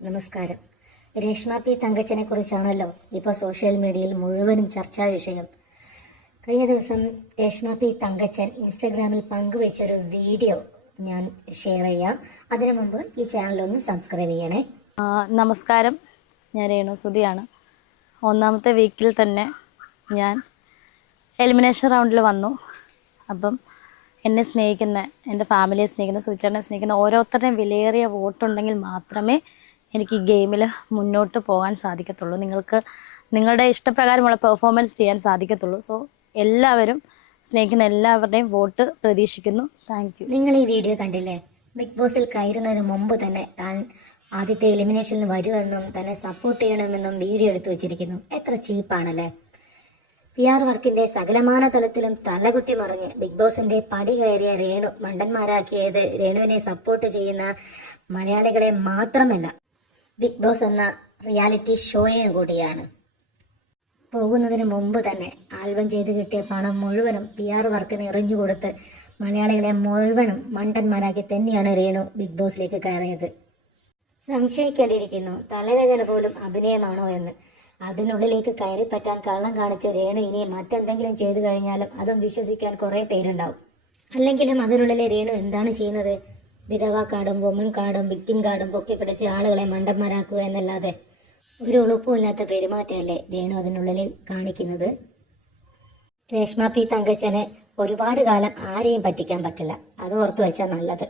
നമസ്കാരം. രേഷ്മ പി തങ്കച്ചനെ കുറിച്ചാണല്ലോ ഇപ്പോൾ സോഷ്യൽ മീഡിയയിൽ മുഴുവനും ചർച്ചാ വിഷയം. കഴിഞ്ഞ ദിവസം രേഷ്മ പി തങ്കച്ചൻ ഇൻസ്റ്റഗ്രാമിൽ പങ്കുവച്ചൊരു വീഡിയോ ഞാൻ ഷെയർ ചെയ്യാം. അതിനു മുമ്പ് ഈ ചാനൽ ഒന്ന് സബ്സ്ക്രൈബ് ചെയ്യണേ. നമസ്കാരം. ഞാൻ രേണു സുധിയാണ്. ഒന്നാമത്തെ വീക്കിൽ തന്നെ ഞാൻ എലിമിനേഷൻ റൗണ്ടിൽ വന്നു. അപ്പം എന്നെ സ്നേഹിക്കുന്ന എന്റെ ഫാമിലിയെ സ്നേഹിക്കുന്ന സുചേട്ടനെ സ്നേഹിക്കുന്ന ഓരോരുത്തരുടെയും വിലയേറിയ വോട്ടുണ്ടെങ്കിൽ മാത്രമേ എനിക്ക് ഈ ഗെയിമിൽ മുന്നോട്ട് പോകാൻ സാധിക്കത്തുള്ളൂ. നിങ്ങൾക്ക് നിങ്ങളുടെ ഇഷ്ടപ്രകാരമുള്ള പെർഫോമൻസ് ചെയ്യാൻ സാധിക്കത്തുള്ളൂ. സോ എല്ലാവരും സ്നേഹിക്കുന്ന എല്ലാവരുടെയും വോട്ട് പ്രതീക്ഷിക്കുന്നു. താങ്ക് യു നിങ്ങൾ ഈ വീഡിയോ കണ്ടില്ലേ? ബിഗ് ബോസിൽ കയറുന്നതിന് മുമ്പ് തന്നെ താൻ ആദ്യത്തെ എലിമിനേഷനിൽ വരുമെന്നും തന്നെ സപ്പോർട്ട് ചെയ്യണമെന്നും വീഡിയോ എടുത്തു വച്ചിരിക്കുന്നു. എത്ര ചീപ്പാണല്ലേ പി ആർ വർക്കിന്റെ സകലമാന തലത്തിലും തലകുത്തി മറിഞ്ഞ് ബിഗ് ബോസിന്റെ പടി കയറിയ രേണു മണ്ടന്മാരാക്കിയത് രേണുവിനെ സപ്പോർട്ട് ചെയ്യുന്ന മലയാളികളെ മാത്രമല്ല. ബിഗ് ബോസ് എന്ന റിയാലിറ്റി ഷോയും കൂടിയാണ്. പോകുന്നതിന് മുമ്പ് തന്നെ ആൽബം ചെയ്ത് കിട്ടിയ പണം മുഴുവനും പി ആർ വർക്കിന് എറിഞ്ഞു കൊടുത്ത് മലയാളികളെ മുഴുവനും മണ്ടന്മാരാക്കി തന്നെയാണ് രേണു ബിഗ് ബോസിലേക്ക് കയറിയത്. സംശയിക്കേണ്ടിയിരിക്കുന്നു തലവേദന പോലും അഭിനയമാണോ എന്ന്. അതിനുള്ളിലേക്ക് കയറി പറ്റാൻ കള്ളം കാണിച്ച രേണു ഇനി മറ്റെന്തെങ്കിലും ചെയ്തു കഴിഞ്ഞാലും അതും വിശ്വസിക്കാൻ കുറേ പേരുണ്ടാവും. അല്ലെങ്കിലും അതിനുള്ളിലെ രേണു എന്താണ് ചെയ്യുന്നത്? വിധവ കാർഡും വുമൺ കാർഡും വിക്ടിം കാർഡും പൊക്കി പിടിച്ച് ആളുകളെ മണ്ടന്മാരാക്കുക എന്നല്ലാതെ ഒരു ഉളുപ്പുമില്ലാത്ത പെരുമാറ്റമല്ലേ രേണു അതിനുള്ളിൽ കാണിക്കുന്നത്? രേഷ്മ പി തങ്കച്ചന് ഒരുപാട് കാലം ആരെയും പറ്റിക്കാൻ പറ്റില്ല. അത് ഓർത്തു വെച്ചാൽ നല്ലത്.